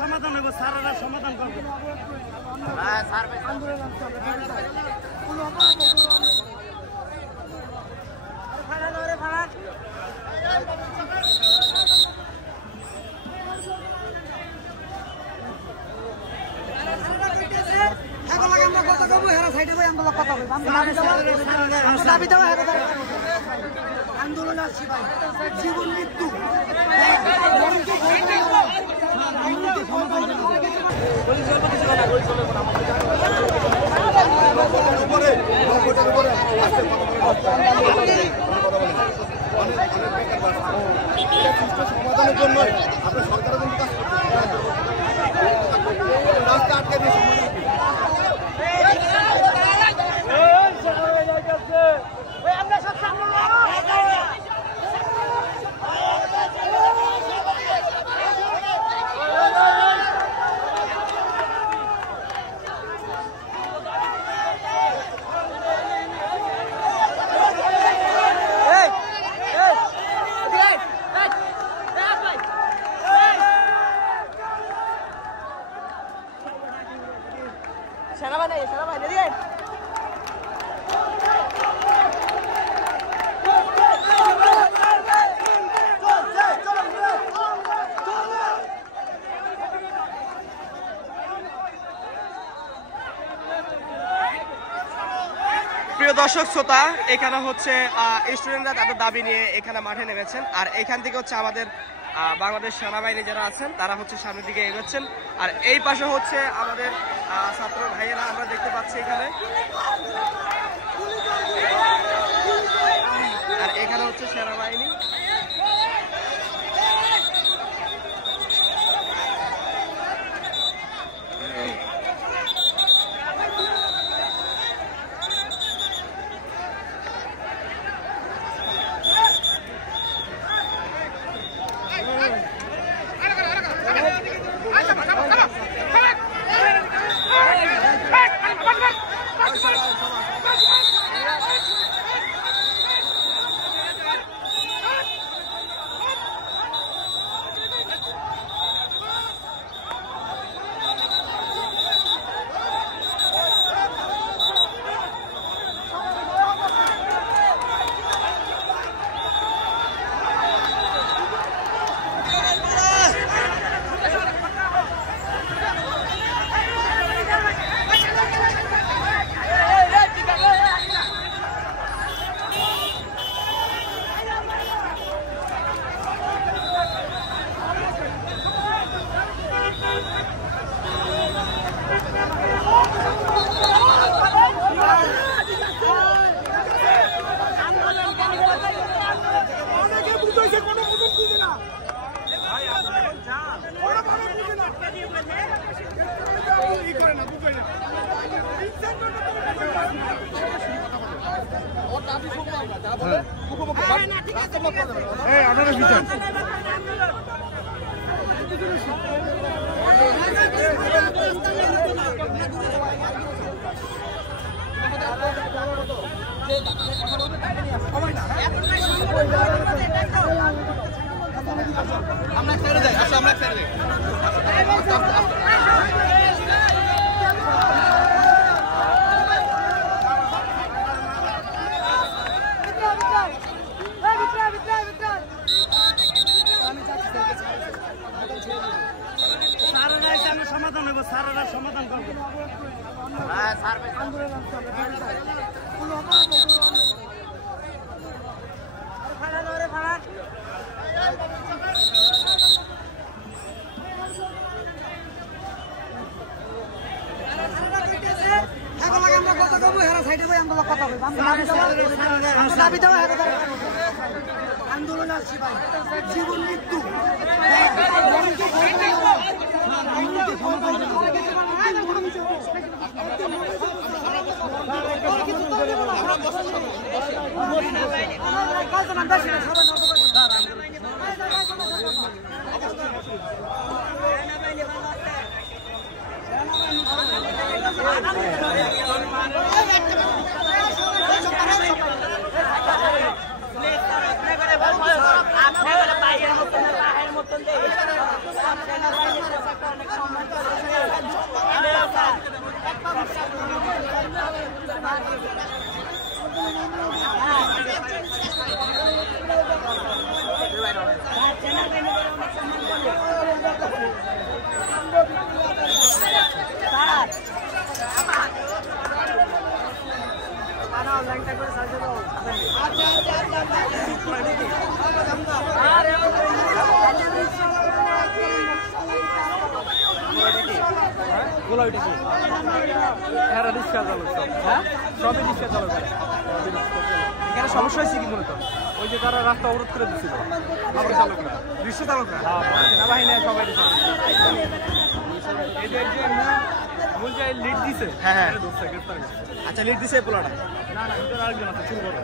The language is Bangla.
সমাধান হবে, স্যারেরা সমাধান করবে। আন্দোলন আসছি ভাই, জীবন মৃত্যু সমাধানের জন্য আপনার সরকারের কিন্তু কাজ রাস্তা আটকে দিয়ে প্রিয় দর্শক শ্রোতা, এখানে হচ্ছে স্টুডেন্টরা তাদের দাবি নিয়ে এখানে মাঠে নেমেছেন। আর এখান থেকে হচ্ছে আমাদের বাংলাদেশ সেনাবাহিনী যারা আছেন তারা হচ্ছে সামনের দিকে এগোচ্ছেন। আর এই পাশে হচ্ছে আমাদের ছাত্র ভাইয়েরা আমরা দেখতে পাচ্ছি এখানে। আর এখানে হচ্ছে সেনাবাহিনী। আমরা ছেড়ে দেই, আমরা ছেড়ে দেই। সমাধান হবে, স্যারেরা সমাধান করবে। আন্দোলন আসছি ভাই, জীবন মৃত্যু I'm এখানে সমস্যা হয়েছে কি মূলত? ওই যে তারা রাস্তা অবরোধ করে দিচ্ছিল রিক্সা চালকরা সেনাবাহিনী সবাই এদের যে মূল যে লিড দিছে হ্যাঁ হ্যাঁ ধরছে গ্রেফতার করছে। আচ্ছা লিড দিছে এই পোলাটা না না ভিতরে আরেকজন আছে শুরু করো